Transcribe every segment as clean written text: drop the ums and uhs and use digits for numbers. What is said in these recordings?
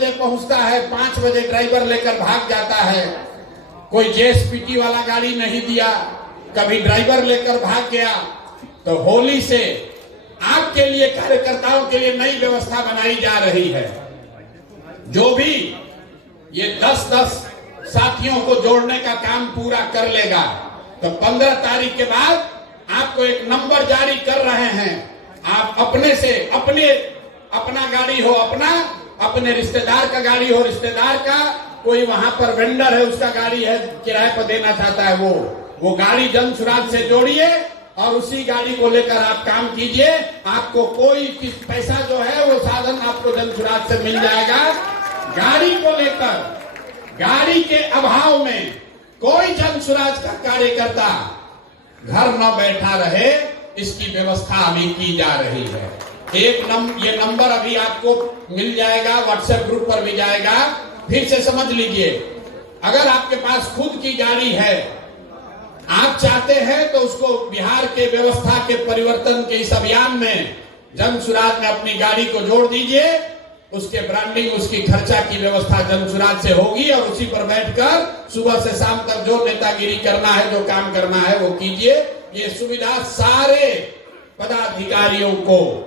बजे पहुंचता है, 5 बजे ड्राइवर लेकर भाग जाता है। कोई जेएसपीटी वाला गाड़ी नहीं दिया, कभी ड्राइवर लेकर भाग गया। तो होली से आपके लिए, कार्यकर्ताओं के लिए नई व्यवस्था बनाई जा रही है। जो भी ये 10-10 साथियों को जोड़ने का काम पूरा कर लेगा, तो 15 तारीख के बाद आपको एक नंबर जारी कर रहे हैं। आप अपने से अपना गाड़ी हो अपने रिश्तेदार का गाड़ी हो रिश्तेदार का, कोई वहां पर वेंडर है उसका गाड़ी है किराए पर देना चाहता है, वो गाड़ी जन सुराज से जोड़िए और उसी गाड़ी को लेकर आप काम कीजिए। आपको कोई पैसा जो है वो साधन आपको जन सुराज से मिल जाएगा। गाड़ी को लेकर, गाड़ी के अभाव में कोई जन सुराज का कार्यकर्ता घर न बैठा रहे, इसकी व्यवस्था अभी की जा रही है। ये नंबर अभी आपको मिल जाएगा, व्हाट्सएप ग्रुप पर भी जाएगा। फिर से समझ लीजिए, अगर आपके पास खुद की गाड़ी है, आप चाहते हैं तो उसको बिहार के व्यवस्था के परिवर्तन के इस अभियान में जन सुराज में अपनी गाड़ी को जोड़ दीजिए। उसके ब्रांडिंग, उसकी खर्चा की व्यवस्था जन सुराज से होगी और उसी पर बैठकर सुबह से शाम तक जो नेतागिरी करना है, जो काम करना है वो कीजिए। ये सुविधा सारे पदाधिकारियों को,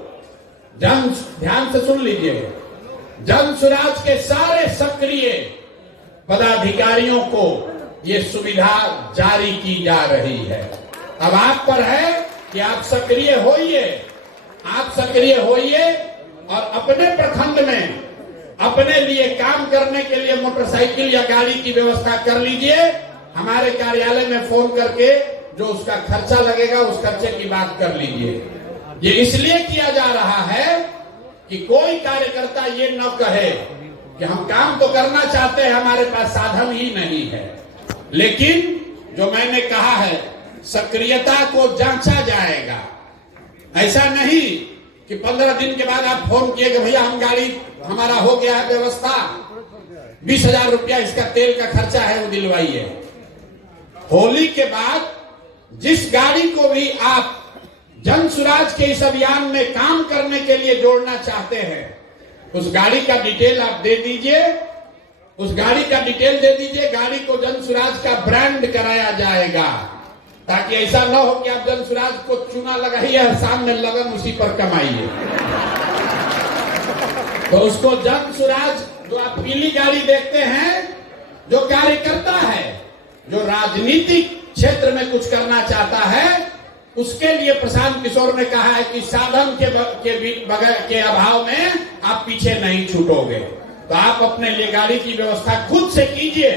ध्यान से सुन लीजिए, जन सुराज के सारे सक्रिय पदाधिकारियों को ये सुविधा जारी की जा रही है। अब आप पर है कि आप सक्रिय होइए और अपने प्रखंड में अपने लिए काम करने के लिए मोटरसाइकिल या गाड़ी की व्यवस्था कर लीजिए। हमारे कार्यालय में फोन करके जो उसका खर्चा लगेगा उस खर्चे की बात कर लीजिए। ये इसलिए किया जा रहा है कि कोई कार्यकर्ता ये न कहे कि हम काम तो करना चाहते हैं, हमारे पास साधन ही नहीं है। लेकिन जो मैंने कहा है, सक्रियता को जांचा जाएगा। ऐसा नहीं कि 15 दिन के बाद आप फोन किए कि भैया हम गाड़ी, हमारा हो गया है व्यवस्था, 20,000 रुपया इसका तेल का खर्चा है वो दिलवाइए। होली के बाद जिस गाड़ी को भी आप जन सुराज के इस अभियान में काम करने के लिए जोड़ना चाहते हैं, उस गाड़ी का डिटेल आप दे दीजिए, गाड़ी को जन सुराज का ब्रांड कराया जाएगा, ताकि ऐसा न हो कि आप जन सुराज को चूना लगाइए, सामने लगन उसी पर कमाइए। तो उसको जन सुराज, जो आप पीली गाड़ी देखते हैं, जो कार्यकर्ता है, जो राजनीतिक क्षेत्र में कुछ करना चाहता है, उसके लिए प्रशांत किशोर ने कहा है कि साधन के अभाव में आप पीछे नहीं छूटोगे। तो आप अपने लिए गाड़ी की व्यवस्था खुद से कीजिए,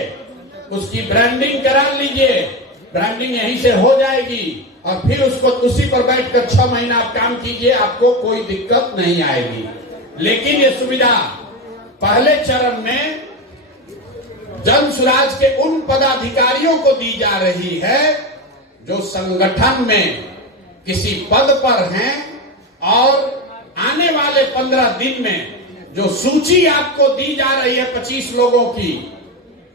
उसकी ब्रांडिंग करा लीजिए, ब्रांडिंग यहीं से हो जाएगी और फिर उसको उसी पर बैठकर 6 महीना आप काम कीजिए, आपको कोई दिक्कत नहीं आएगी। लेकिन ये सुविधा पहले चरण में जन सुराज के उन पदाधिकारियों को दी जा रही है जो संगठन में किसी पद पर हैं और आने वाले 15 दिन में जो सूची आपको दी जा रही है 25 लोगों की,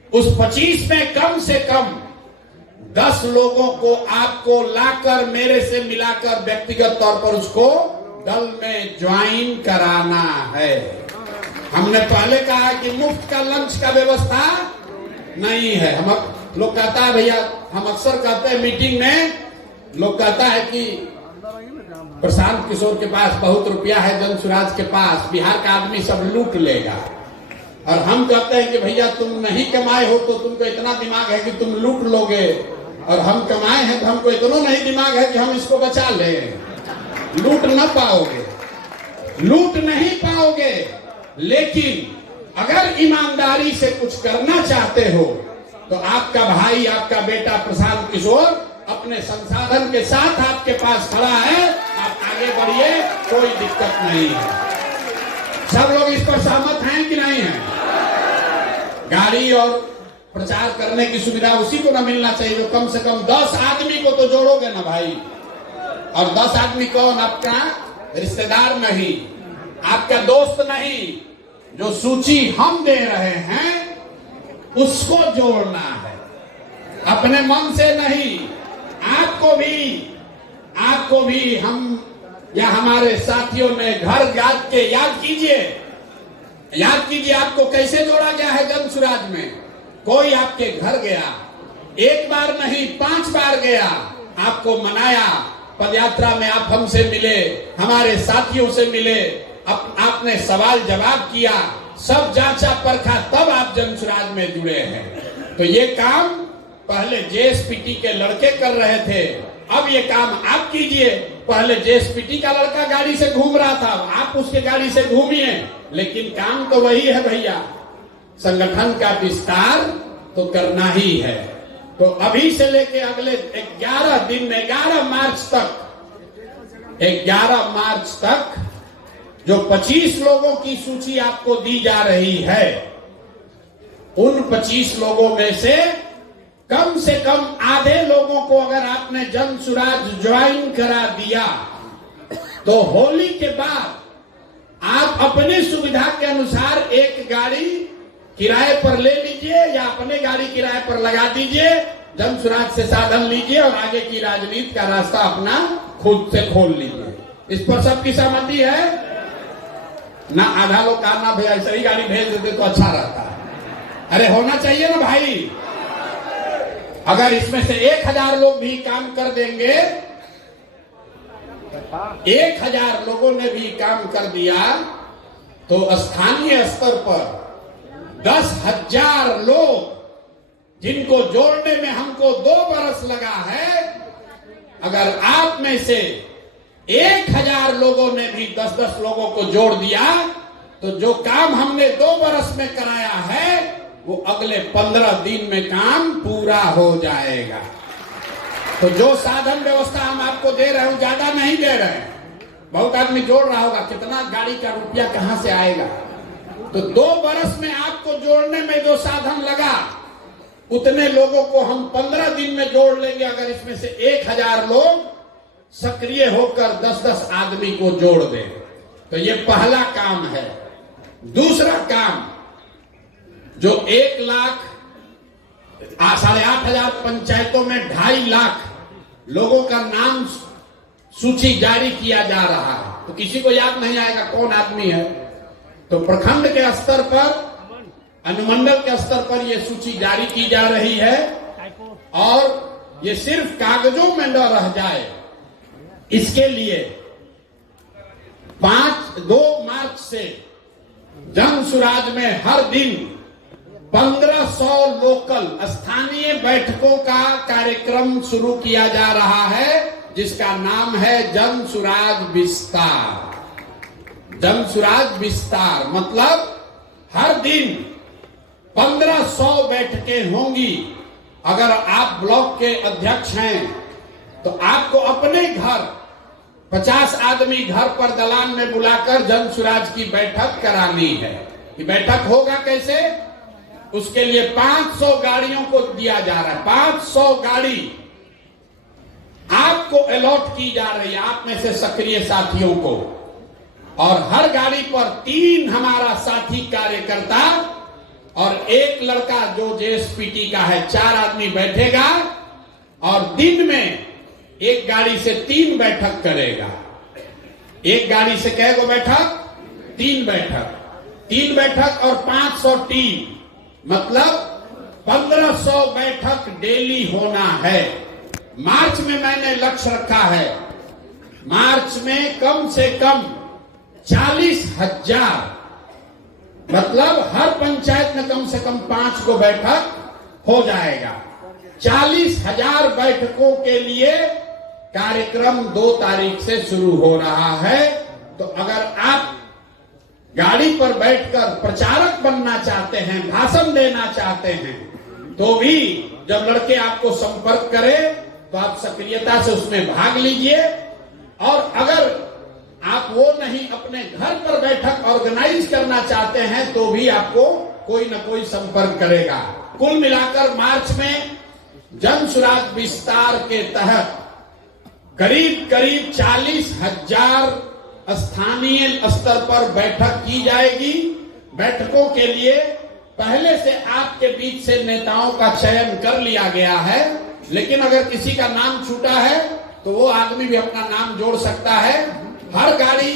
उस 25 में कम से कम 10 लोगों को आपको लाकर मेरे से मिलाकर व्यक्तिगत तौर पर उसको दल में ज्वाइन कराना है। हमने पहले कहा कि मुफ्त का लंच का व्यवस्था नहीं है। हम लोग कहता है भैया, हम अक्सर कहते हैं मीटिंग में, लोग कहता है कि प्रशांत किशोर के पास बहुत रुपया है, जन सुराज के पास बिहार का आदमी सब लूट लेगा। और हम कहते हैं कि भैया तुम नहीं कमाए हो तो तुमको इतना दिमाग है कि तुम लूट लोगे, और हम कमाए हैं तो हमको इतना नहीं दिमाग है कि हम इसको बचा ले। लूट नहीं पाओगे, लेकिन अगर ईमानदारी से कुछ करना चाहते हो तो आपका भाई, आपका बेटा प्रशांत किशोर अपने संसाधन के साथ आपके पास खड़ा है। आप आगे बढ़िए, कोई दिक्कत नहीं है। सब लोग इस पर सहमत हैं कि नहीं है? गाड़ी और प्रचार करने की सुविधा उसी को ना मिलना चाहिए जो कम से कम 10 आदमी को तो जोड़ोगे ना भाई। और 10 आदमी कौन? आपका रिश्तेदार नहीं, आपका दोस्त नहीं, जो सूची हम दे रहे हैं उसको जोड़ना है, अपने मन से नहीं। आपको भी हम या हमारे साथियों ने घर जाके याद कीजिए, याद कीजिए आपको कैसे जोड़ा गया है जन सुराज में। कोई आपके घर गया, एक बार नहीं 5 बार गया, आपको मनाया, पदयात्रा में आप हमसे मिले, हमारे साथियों से मिले, आपने सवाल जवाब किया, सब जांचा परखा, तब आप जन सुराज में जुड़े हैं। तो ये काम पहले जेएसपीटी के लड़के कर रहे थे, अब ये काम आप कीजिए। पहले जेएसपीटी का लड़का गाड़ी से घूम रहा था, आप उसके गाड़ी से घूमिए, लेकिन काम तो वही है भैया, संगठन का विस्तार तो करना ही है। तो अभी से लेके अगले 11 दिन में 11 मार्च तक जो 25 लोगों की सूची आपको दी जा रही है, उन 25 लोगों में से कम आधे लोगों को अगर आपने जन सुराज ज्वाइन करा दिया तो होली के बाद आप अपनी सुविधा के अनुसार एक गाड़ी किराए पर ले लीजिए या अपने गाड़ी किराए पर लगा दीजिए, जन सुराज से साधन लीजिए और आगे की राजनीति का रास्ता अपना खुद से खोल लीजिए। इस पर सबकी सहमति है ना? आधा लोग कहना भैया ऐसे ही गाड़ी भेज देते तो अच्छा रहता है। अरे होना चाहिए ना भाई। अगर इसमें से 1000 लोग भी काम कर देंगे, 1000 लोगों ने भी काम कर दिया, तो स्थानीय स्तर पर 10,000 लोग जिनको जोड़ने में हमको 2 बरस लगा है, अगर आप में से 1000 लोगों ने भी 10-10 लोगों को जोड़ दिया, तो जो काम हमने 2 बरस में कराया है वो अगले 15 दिन में काम पूरा हो जाएगा। तो जो साधन व्यवस्था हम आपको दे रहे हैं ज्यादा नहीं दे रहे हैं। बहुत आदमी जोड़ रहा होगा कितना गाड़ी का रुपया कहां से आएगा, तो 2 बरस में आपको जोड़ने में जो साधन लगा उतने लोगों को हम 15 दिन में जोड़ लेंगे, अगर इसमें से 1000 लोग सक्रिय होकर 10-10 आदमी को जोड़ दें। तो ये पहला काम है। दूसरा काम, जो 1 लाख 8,500 पंचायतों में 2.5 लाख लोगों का नाम सूची जारी किया जा रहा है, तो किसी को याद नहीं आएगा कौन आदमी है। तो प्रखंड के स्तर पर, अनुमंडल के स्तर पर यह सूची जारी की जा रही है, और ये सिर्फ कागजों में न रह जाए, इसके लिए 2 मार्च से जन सुराज में हर दिन 1500 लोकल स्थानीय बैठकों का कार्यक्रम शुरू किया जा रहा है, जिसका नाम है जन सुराज विस्तार। जन सुराज विस्तार मतलब हर दिन 1500 बैठकें होंगी। अगर आप ब्लॉक के अध्यक्ष हैं तो आपको अपने घर 50 आदमी घर पर दलान में बुलाकर जन सुराज की बैठक करानी है। ये बैठक होगा कैसे? उसके लिए 500 गाड़ियों को दिया जा रहा है। 500 गाड़ी आपको अलॉट की जा रही है, आप में से सक्रिय साथियों को, और हर गाड़ी पर 3 हमारा साथी कार्यकर्ता और 1 लड़का जो जेएसपीटी का है, 4 आदमी बैठेगा और दिन में एक गाड़ी से 3 बैठक करेगा। एक गाड़ी से कैगो बैठक? 3 बैठक। 3 बैठक और 500 टीम, मतलब 1500 बैठक डेली होना है। मार्च में मैंने लक्ष्य रखा है, मार्च में कम से कम 40,000, मतलब हर पंचायत में कम से कम 5 को बैठक हो जाएगा। 40,000 बैठकों के लिए कार्यक्रम 2 तारीख से शुरू हो रहा है। तो अगर आप गाड़ी पर बैठकर प्रचारक बनना चाहते हैं, भाषण देना चाहते हैं, तो भी जब लड़के आपको संपर्क करें तो आप सक्रियता से उसमें भाग लीजिए। और अगर आप वो नहीं, अपने घर पर बैठक ऑर्गेनाइज करना चाहते हैं, तो भी आपको कोई न कोई संपर्क करेगा। कुल मिलाकर मार्च में जन सुराज विस्तार के तहत करीब 40,000 स्थानीय स्तर पर बैठक की जाएगी। बैठकों के लिए पहले से आपके बीच से नेताओं का चयन कर लिया गया है, लेकिन अगर किसी का नाम छूटा है तो वो आदमी भी अपना नाम जोड़ सकता है। हर गाड़ी